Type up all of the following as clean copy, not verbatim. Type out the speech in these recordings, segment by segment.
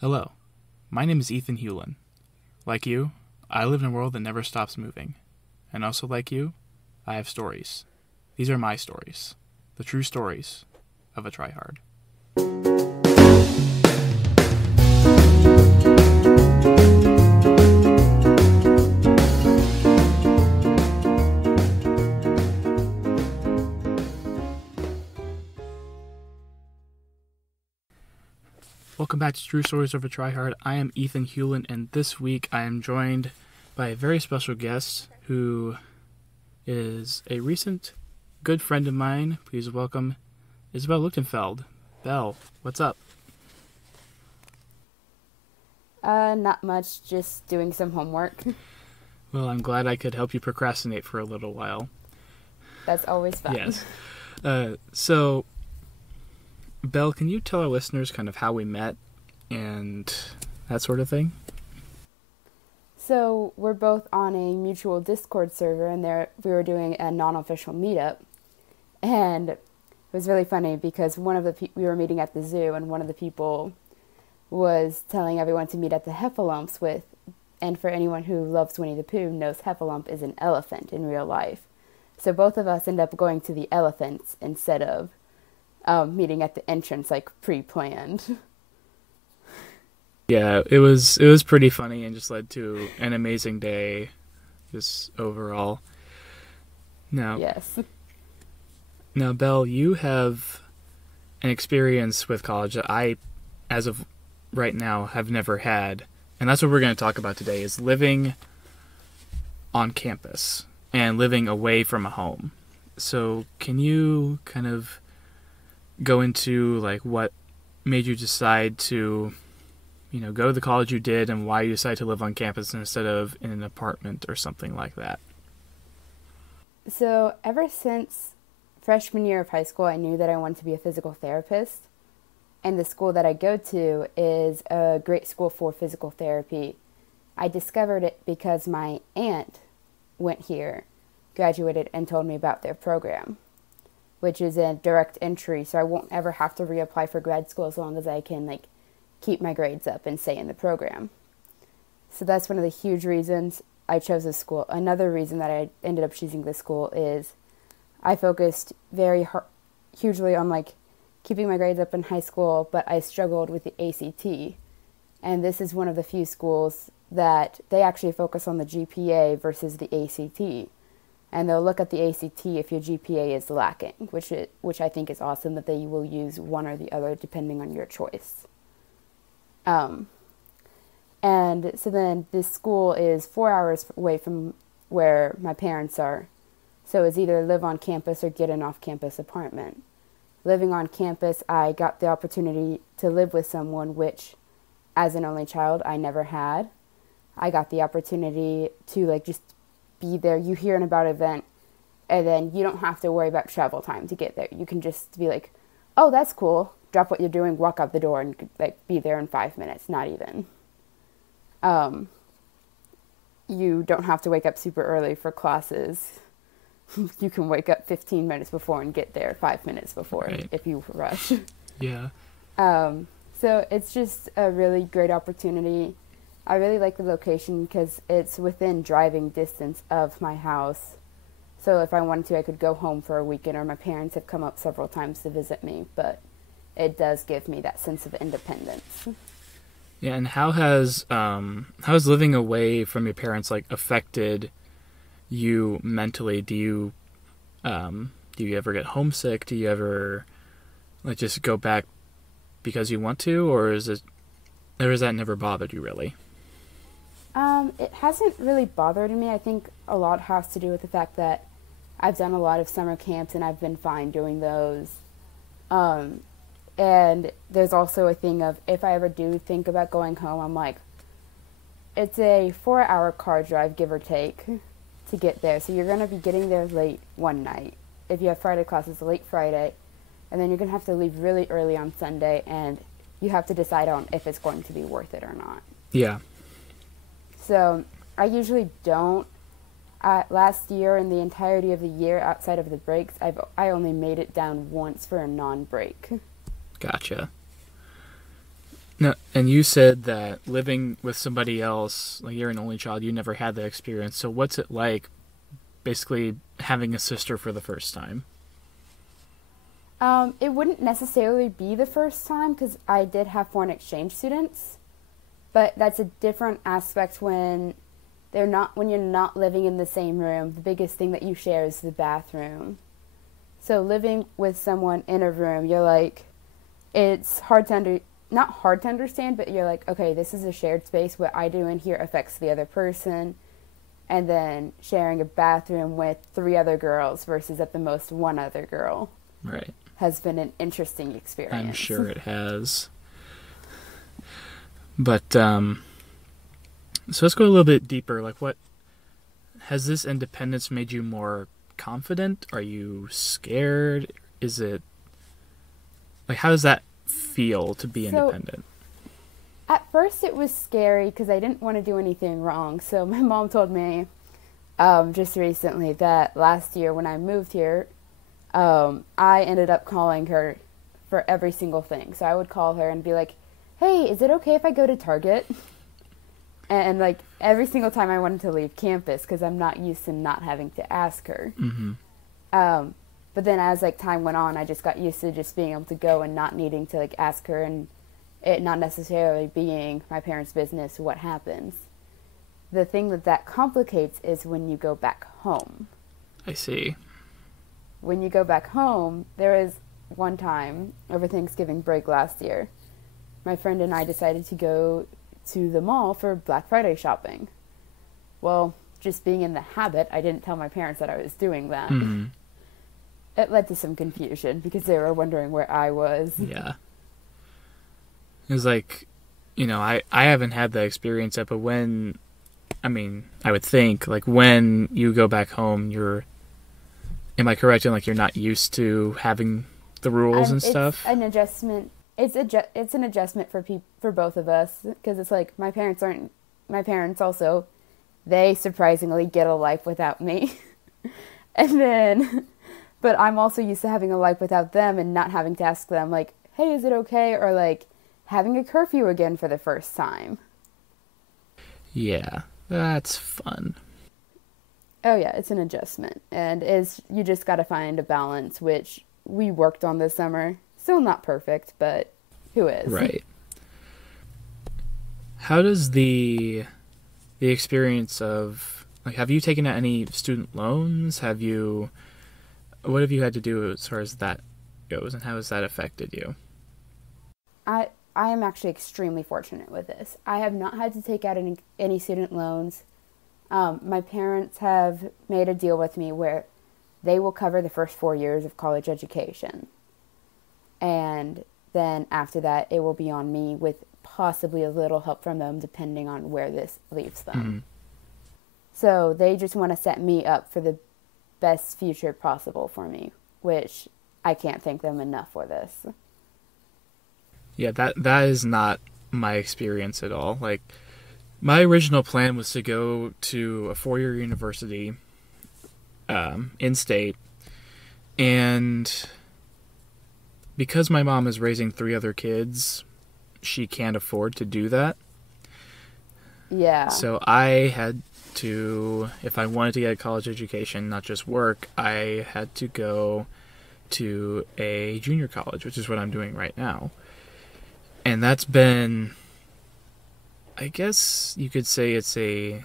Hello, my name is Ethan Hewlin. Like you, I live in a world that never stops moving. And also like you, I have stories. These are my stories, the true stories of a tryhard. Welcome back to True Stories of a Tryhard. I am Ethan Hewlin, and this week I am joined by a very special guest who is a recent good friend of mine. Please welcome Isabel Luechtenefeld. Belle, what's up? Not much, just doing some homework. Well, I'm glad I could help you procrastinate for a little while. That's always fun. Yes. So, Belle, can you tell our listeners kind of how we met and that sort of thing? So, we're both on a mutual Discord server, and there we were doing a non-official meetup. And it was really funny because we were meeting at the zoo, and one of the people was telling everyone to meet at the Heffalumps with, and for anyone who loves Winnie the Pooh knows Heffalump is an elephant in real life. So both of us end up going to the elephants instead of meeting at the entrance like pre-planned. Yeah, it was pretty funny and just led to an amazing day, just overall. Yes. Now, Belle, you have an experience with college that I, as of right now, have never had. And that's what we're going to talk about today, is living on campus and living away from a home. So can you kind of go into like what made you decide to, go to the college you did and why you decided to live on campus instead of in an apartment or something like that? So ever since freshman year of high school, I knew that I wanted to be a physical therapist. And the school that I go to is a great school for physical therapy. I discovered it because my aunt went here, graduated, and told me about their program, which is a direct entry, so I won't ever have to reapply for grad school as long as I can keep my grades up and stay in the program. So that's one of the huge reasons I chose this school. Another reason that I ended up choosing this school is I focused hugely on keeping my grades up in high school, but I struggled with the ACT. And this is one of the few schools that they actually focus on the GPA versus the ACT. And they'll look at the ACT if your GPA is lacking, which I think is awesome that they will use one or the other depending on your choice. And so then this school is 4 hours away from where my parents are. So it's either live on campus or get an off-campus apartment. Living on campus, I got the opportunity to live with someone, which, as an only child, I never had. I got the opportunity to just be there. You hear about an event, and then you don't have to worry about travel time to get there. You can just be like, oh, that's cool. Drop what you're doing, walk out the door, and be there in 5 minutes, not even. You don't have to wake up super early for classes. You can wake up 15 minutes before and get there 5 minutes before, right, if you rush. Yeah. So it's just a really great opportunity. I really like the location because it's within driving distance of my house. So if I wanted to, I could go home for a weekend, or my parents have come up several times to visit me, but it does give me that sense of independence. Yeah, and how has living away from your parents affected you mentally? Do you ever get homesick? Do you ever just go back because you want to, or has that never bothered you really? It hasn't really bothered me. I think a lot has to do with the fact that I've done a lot of summer camps and I've been fine doing those. And there's also a thing of, if I ever do think about going home, I'm it's a 4-hour car drive, give or take, to get there. So you're going to be getting there late one night. If you have Friday classes, late Friday. And then you're going to have to leave really early on Sunday, and you have to decide on if it's going to be worth it or not. Yeah. So I usually don't. Last year, in the entirety of the year, outside of the breaks, I only made it down once for a non-break. Gotcha. No, and you said that living with somebody else, like you're an only child, you never had that experience. So what's it like basically having a sister for the first time? It wouldn't necessarily be the first time because I did have foreign exchange students, but that's a different aspect when you're not living in the same room. The biggest thing that you share is the bathroom. So living with someone in a room, you're like, it's not hard to understand, but you're like, okay, this is a shared space. What I do in here affects the other person. And then sharing a bathroom with 3 other girls versus at the most 1 other girl Right. has been an interesting experience. I'm sure it has. But so let's go a little bit deeper. Like, what has this independence made you more confident? Are you scared? Is it like, how does that feel to be independent? At first it was scary because I didn't want to do anything wrong. So my mom told me just recently that last year when I moved here, I ended up calling her for every single thing. So I would call her and be like, hey, is it okay if I go to Target? And like every single time I wanted to leave campus because I'm not used to not having to ask her. Mm-hmm. But then as like time went on, I just got used to just being able to go and not needing to like ask her, and it not necessarily being my parents' business what happens. The thing that complicates is when you go back home. I see. When you go back home, there was one time over Thanksgiving break last year, my friend and I decided to go to the mall for Black Friday shopping. Well, just being in the habit, I didn't tell my parents that I was doing that. Mm-hmm. It led to some confusion because they were wondering where I was. Yeah. It was like, I haven't had that experience yet, but I would think, like, when you go back home, am I correct in, like, you're not used to having the rules and stuff? It's an adjustment. It's an adjustment for both of us because it's like my parents also, they surprisingly get a life without me. And then, but I'm also used to having a life without them and not having to ask them, like, hey, is it okay? Or, like, having a curfew again for the first time. Yeah, that's fun. Oh, yeah, it's an adjustment. And you just got to find a balance, which we worked on this summer. Still not perfect, but who is? Right. How does the experience of, like, have you taken out any student loans? What have you had to do as far as that goes, and how has that affected you? I am actually extremely fortunate with this. I have not had to take out any student loans. My parents have made a deal with me where they will cover the first 4 years of college education. And then after that, it will be on me with possibly a little help from them depending on where this leaves them. Mm-hmm. So they just want to set me up for the best future possible for me, which I can't thank them enough for this. Yeah, that is not my experience at all. Like, my original plan was to go to a 4-year university in state, and because my mom is raising 3 other kids, she can't afford to do that. Yeah. So I had to, if I wanted to get a college education, not just work, I had to go to a junior college, which is what I'm doing right now. And that's been, I guess you could say it's the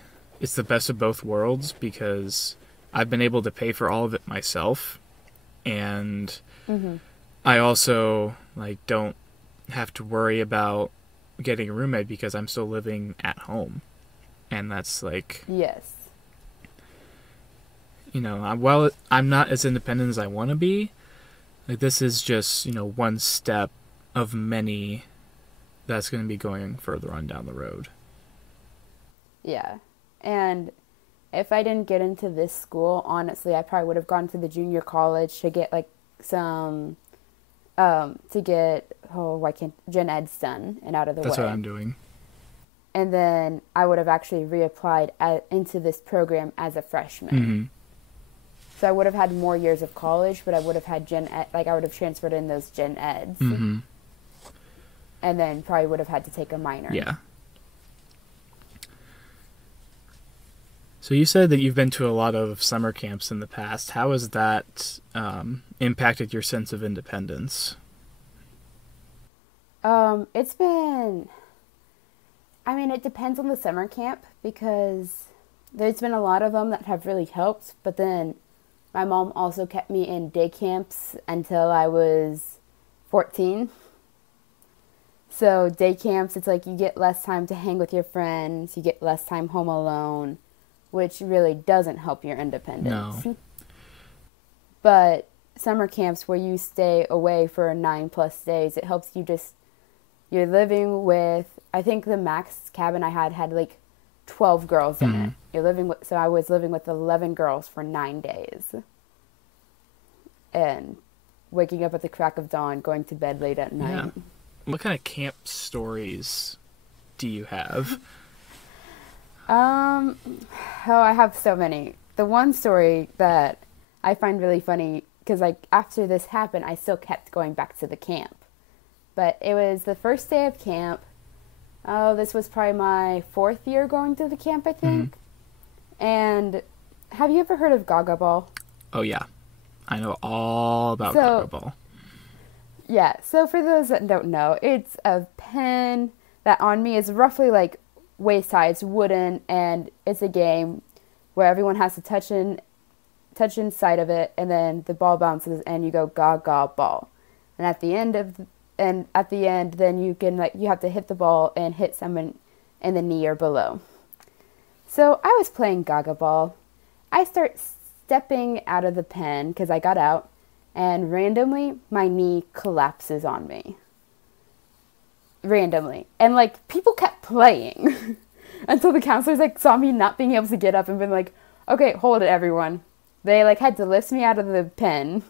best of both worlds, because I've been able to pay for all of it myself, and Mm-hmm. I also don't have to worry about getting a roommate because I'm still living at home. And that's Yes. While I'm not as independent as I want to be, this is just, one step of many that's going to be going further on down the road. Yeah. And if I didn't get into this school, honestly, I probably would have gone to the junior college to get some, gen eds done and out of the way. That's what I'm doing. And then I would have actually reapplied into this program as a freshman. Mm-hmm. So I would have had more years of college, but I would have had I would have transferred in those gen eds. Mm-hmm. and then probably would have had to take a minor. Yeah. So you said that you've been to a lot of summer camps in the past. How has that impacted your sense of independence? It's been, I mean, it depends on the summer camp because there's been a lot of them that have really helped, but then my mom also kept me in day camps until I was 14. So day camps, it's like you get less time to hang with your friends, you get less time home alone, which really doesn't help your independence. No. But summer camps where you stay away for 9+ days, it helps you just, you're living with, I think the max cabin I had like 12 girls in it. You're living with, so I was living with 11 girls for 9 days. And waking up at the crack of dawn, going to bed late at night. Yeah. What kind of camp stories do you have? Oh, I have so many. The one story that I find really funny, because like after this happened, I still kept going back to the camp. But it was the first day of camp. Oh, this was probably my 4th year going to the camp, I think. And have you ever heard of Gaga Ball? Oh, yeah. I know all about So- Gaga Ball. Yeah, so for those that don't know, it's a pen that on me is roughly like waist high. It's wooden, and it's a game where everyone has to touch inside of it, and then the ball bounces, and you go Gaga Ball. And at the end, then you can you have to hit the ball and hit someone in the knee or below. So I was playing Gaga Ball. I start stepping out of the pen because I got out, and randomly my knee collapses on me. Randomly. And like people kept playing until the counselors like saw me not being able to get up and been like, okay, hold it everyone. They like had to lift me out of the pen.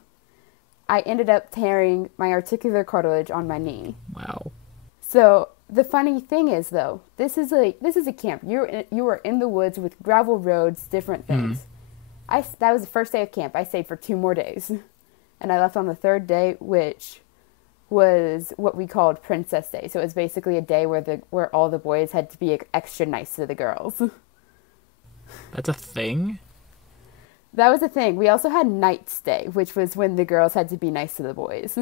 I ended up tearing my articular cartilage on my knee. Wow. So the funny thing is though, this is a camp. You are in the woods with gravel roads, different things. That was the first day of camp. I stayed for 2 more days. And I left on the 3rd day, which was what we called Princess Day. So it was basically a day where all the boys had to be extra nice to the girls. That's a thing? That was a thing. We also had Knight's Day, which was when the girls had to be nice to the boys.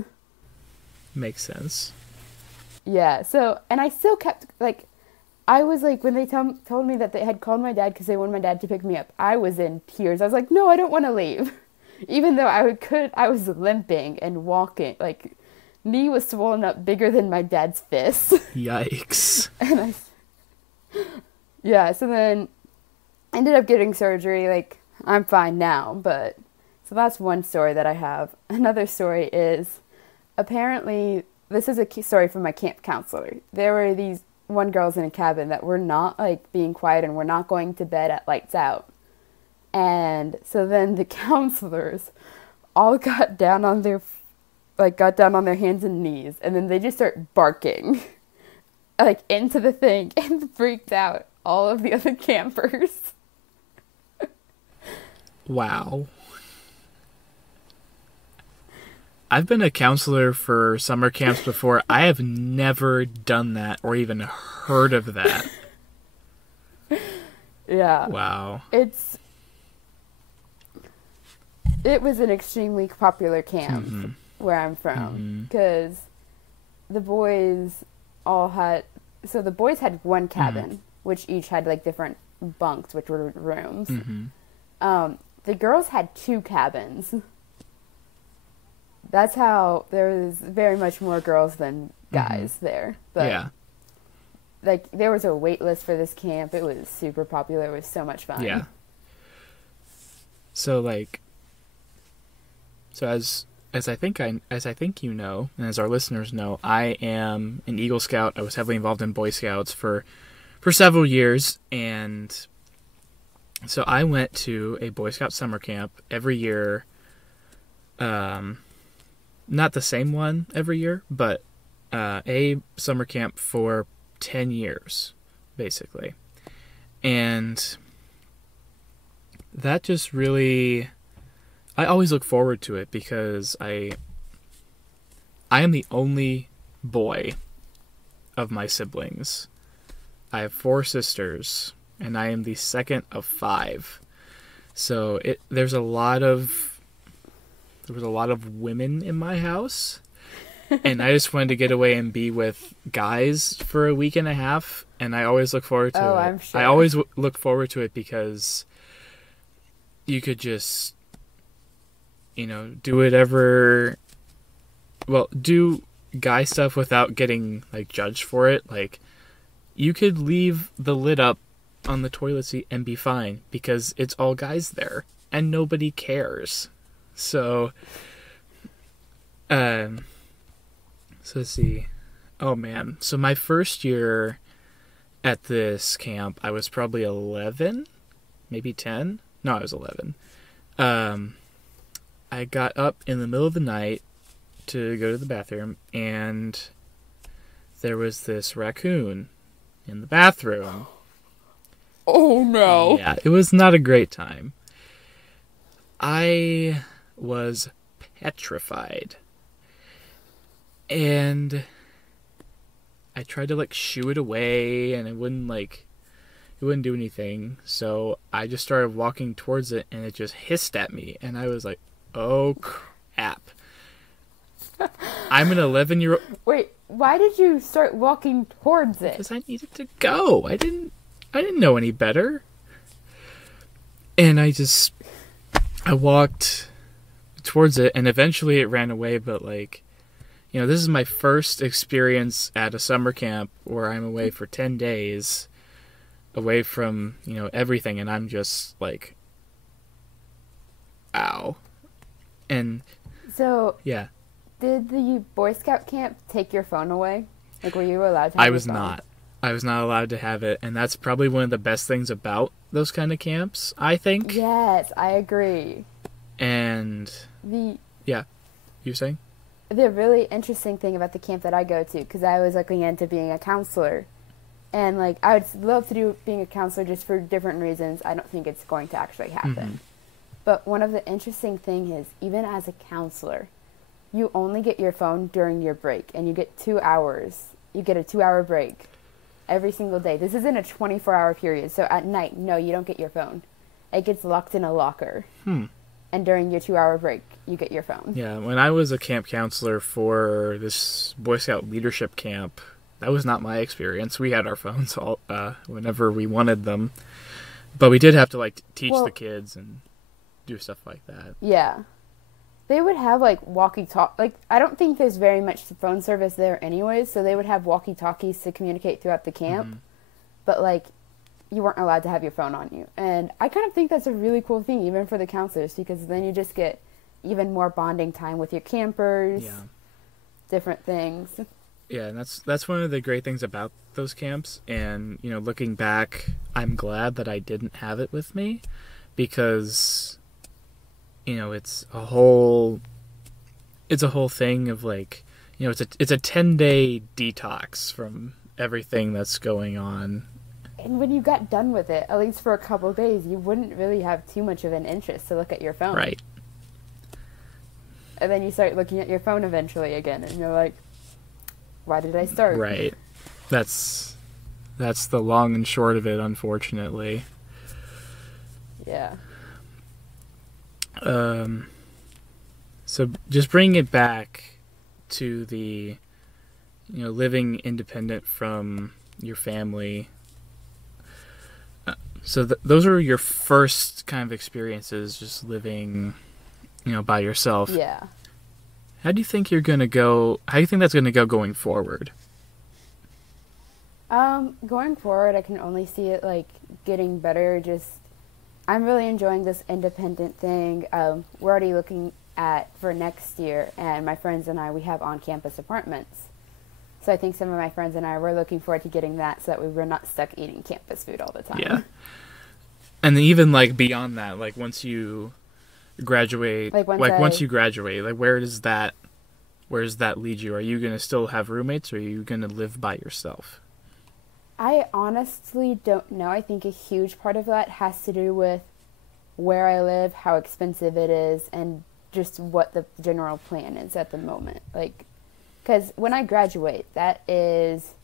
Makes sense. Yeah, so, and I still kept, like, I was like, when they told me that they had called my dad because they wanted my dad to pick me up, I was in tears. I was like, no, I don't want to leave. Even though I was limping and walking, like, knee was swollen up bigger than my dad's fist. Yikes. And yeah, so then I ended up getting surgery. Like, I'm fine now, but so that's one story that I have. Another story is apparently this is a story from my camp counselor. There were these one girls in a cabin that were not like being quiet and were not going to bed at lights out. And so then the counselors all got down on their hands and knees, and then they just start barking like into the thing and freaked out all of the other campers. Wow. I've been a counselor for summer camps before. I have never done that or even heard of that. Yeah. Wow. It was an extremely popular camp where I'm from because the boys the boys had one cabin, which each had like different bunks, which were rooms. The girls had 2 cabins. That's how there was very much more girls than guys there. But yeah. Like there was a wait list for this camp. It was super popular. It was so much fun. Yeah. So as I think you know, and as our listeners know, I am an Eagle Scout. I was heavily involved in Boy Scouts for several years, and so I went to a Boy Scout summer camp every year. Not the same one every year, but a summer camp for 10 years, basically. And that just really, I always look forward to it because I am the only boy of my siblings. I have 4 sisters, and I am the second of 5. So there was a lot of women in my house, and I just wanted to get away and be with guys for a week and a half. And I always look forward to it. I'm sure. I always look forward to it because you could just, do whatever. Well, do guy stuff without getting like judged for it. Like, you could leave the lid up on the toilet seat and be fine because it's all guys there and nobody cares. So let's see. Oh man. So my first year at this camp, I was probably 11, maybe 10. No, I was 11. I got up in the middle of the night to go to the bathroom, and there was this raccoon in the bathroom. Oh no. Yeah, it was not a great time. I was petrified. And I tried to shoo it away, and it wouldn't do anything. So I just started walking towards it, and it just hissed at me, and I was like, "Oh crap." I'm an 11-year-old. Wait, why did you start walking towards it? Because I needed to go. I didn't know any better. And I walked towards it, and eventually it ran away, but this is my first experience at a summer camp where I'm away for 10 days, away from, everything, and I'm just like, ow. And so, yeah. Did the Boy Scout camp take your phone away? Were you allowed to have I was not. I was not allowed to have it, and that's probably one of the best things about those kind of camps, I think. Yes, I agree. And yeah, you were saying? The really interesting thing about the camp that I go to, because I was looking into being a counselor, and I would love to do being a counselor just for different reasons. I don't think it's going to actually happen. Mm-hmm. But one of the interesting things is, even as a counselor, you only get your phone during your break, and you get 2 hours. You get a 2-hour break every single day. This isn't a 24-hour period, so at night, no, you don't get your phone. It gets locked in a locker. And during your 2-hour break, you get your phone. Yeah, when I was a camp counselor for this Boy Scout leadership camp, that was not my experience. We had our phones all whenever we wanted them, but we did have to teach the kids and do stuff like that. Yeah. They would have walkie-talkie. I don't think there's very much phone service there anyways, so they would have walkie-talkies to communicate throughout the camp. But you weren't allowed to have your phone on you. And I kind of think that's a really cool thing, even for the counselors, because then you just get even more bonding time with your campers. Yeah. Different things. Yeah, and that's one of the great things about those camps. And, looking back, I'm glad that I didn't have it with me, because it's a whole thing of it's a 10-day detox from everything that's going on. And when you got done with it, at least for a couple of days, you wouldn't really have too much of an interest to look at your phone. Right. And then you start looking at your phone eventually again, and you're like, why did I start? Right. That's the long and short of it, unfortunately. Yeah. So just bringing it back to the, living independent from your family. So those are your first kind of experiences, just living, by yourself. Yeah. How do you think that's going to go going forward? Going forward, I can only see it getting better. I'm really enjoying this independent thing. We're already looking for next year, and my friends and I, we have on-campus apartments. So I think some of my friends and I, we're looking forward to getting that so that we're not stuck eating campus food all the time. Yeah. And even beyond that, once you graduate, once you graduate, where does that lead you? Are you going to still have roommates, or are you going to live by yourself? I honestly don't know. I think a huge part of that has to do with where I live, how expensive it is, and just what the general plan is at the moment. Because when I graduate, that is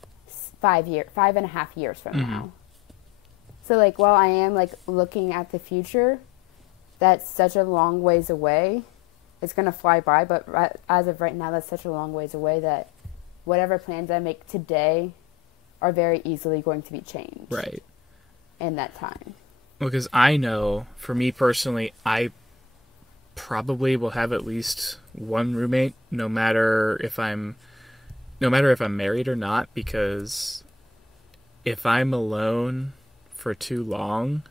5.5 years from now. So like while I am like looking at the future, that's such a long ways away. It's gonna fly by, but as of right now, that's such a long ways away that whatever plans I make today are very easily going to be changed. Right. In that time. Because I know, for me personally, I probably will have at least one roommate, no matter if I'm married or not, because if I'm alone for too long,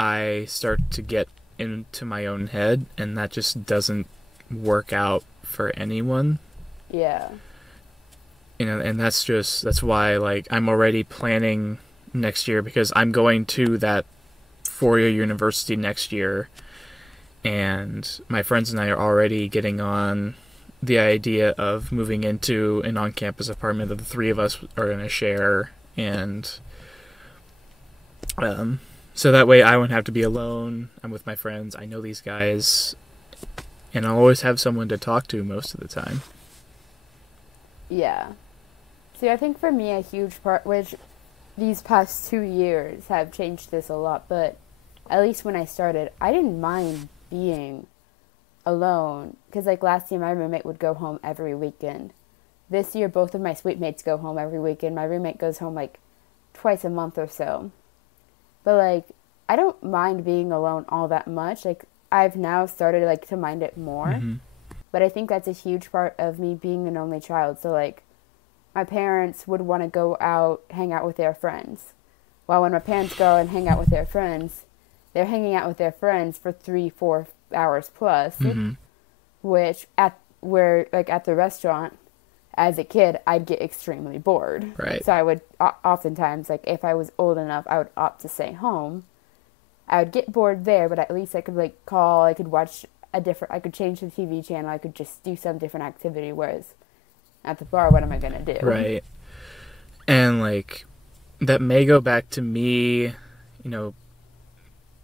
I start to get into my own head, and that just doesn't work out for anyone. Yeah. And that's why, like, I'm already planning next year, because I'm going to that 4-year university next year, and my friends and I are already getting on the idea of moving into an on-campus apartment that the three of us are going to share, and so that way I won't have to be alone. I'm with my friends. I know these guys, and I'll always have someone to talk to most of the time. Yeah. See, I think for me a huge part, which these past 2 years have changed this a lot, but at least when I started, I didn't mind being alone. Because like last year, my roommate would go home every weekend. This year, both of my suite mates go home every weekend. My roommate goes home like twice a month or so. But like, I don't mind being alone all that much. Like, I've now started like to mind it more. But I think that's a huge part of me being an only child. So like, my parents would want to go out, hang out with their friends. Well, when my parents go and hang out with their friends, they're hanging out with their friends for 3-4 hours plus, which at the restaurant, as a kid, I'd get extremely bored. Right. So I would oftentimes, like, if I was old enough, I would opt to stay home. I would get bored there, but at least I could like call, I could watch I could change the TV channel, I could just do some different activity, whereas at the bar, what am I going to do? Right. And, like, that may go back to me,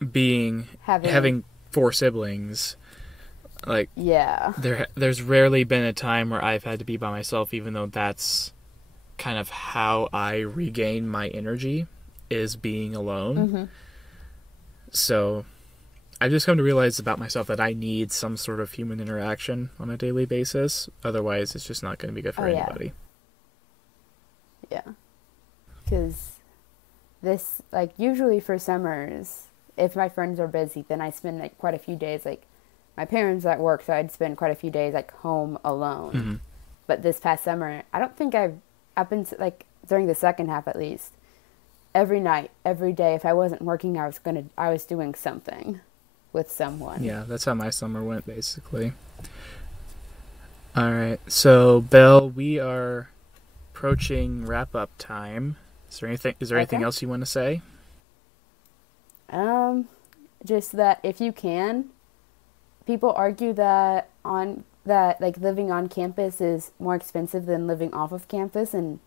having 4 siblings. Like, yeah. There's rarely been a time where I've had to be by myself, even though that's kind of how I regain my energy, is being alone. So I've just come to realize about myself that I need some sort of human interaction on a daily basis. Otherwise, it's just not going to be good for anybody. Yeah. Because this, like, usually for summers, if my friends are busy, then I spend, like, quite a few days, like, my parents are at work, so I'd spend quite a few days, like, home alone. But this past summer, I don't think up until, like, during the second half at least, every night, every day, if I wasn't working, I was doing something with someone. Yeah, that's how my summer went, basically. All right, so Belle, we are approaching wrap-up time. Is there anything else you want to say? Just that if you can, people argue that like living on campus is more expensive than living off of campus, and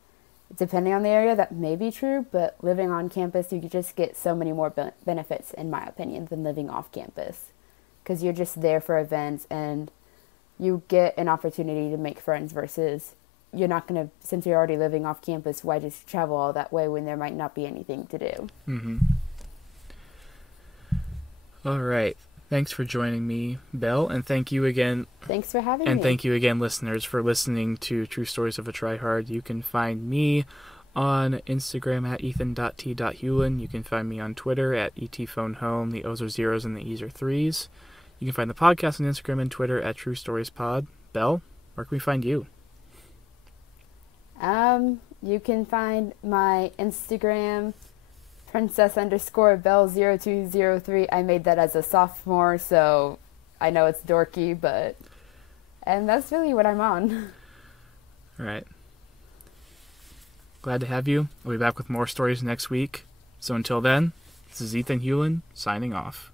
depending on the area, that may be true, but living on campus, you just get so many more benefits, in my opinion, than living off campus. Because you're just there for events, and you get an opportunity to make friends versus you're not going to, since you're already living off campus, why just travel all that way when there might not be anything to do? All right. Thanks for joining me, Belle, and thank you again. Thanks for having me. And thank you again, listeners, for listening to True Stories of a Tryhard. You can find me on Instagram at ethan.t.hewlin. You can find me on Twitter at etphonehome. The O's are zeros and the E's are threes. You can find the podcast on Instagram and Twitter at True Stories Pod. Belle, where can we find you? You can find my Instagram, princess_Belle0203. I made that as a sophomore, so I know it's dorky, and that's really what I'm on. All right. Glad to have you. I'll be back with more stories next week. So until then, this is Ethan Hewlin signing off.